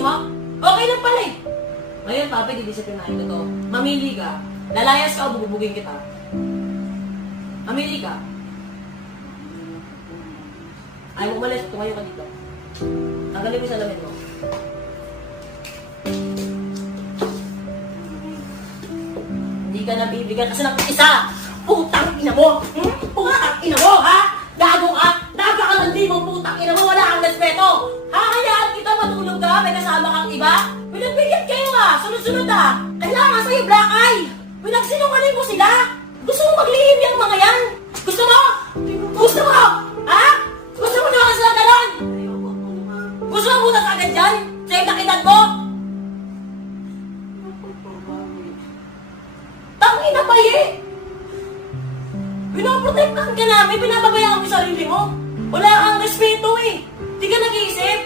mo? Okay lang pala eh. Ngayon, papi, didisiplinahin ko to. Mamili ka. Lalayas ka o bububugin kita. Mamili ka. Ayaw mo umalis, tumayo ka dito. Tanggalin mo yung salamin mo. Hindi ka nabibigyan kasi ng isa! Putang ina mo! Putang ina mo, ha? Gago ka! Napakalandi mo, putang ina mo! Wala kang respeto! Hahayaan kita matulog ka? May kasama kang iba? Pinagbigyan kayo ah! Sunod-sunod ah! Kailangan sa'yo black eye! Pinagsinungaling mo sila! Gusto mo maglihim yung mga yan? Gusto mo? Gusto mo? Ha? Gusto mo naman sila ganon? Gusto mo muna agad dyan? Sa itakitan mo? Tangina pa eh! Pinoprotektahan ka namin, pinababayaan mo yung sarili mo. Wala kang respeto eh. Di ka nag-iisip.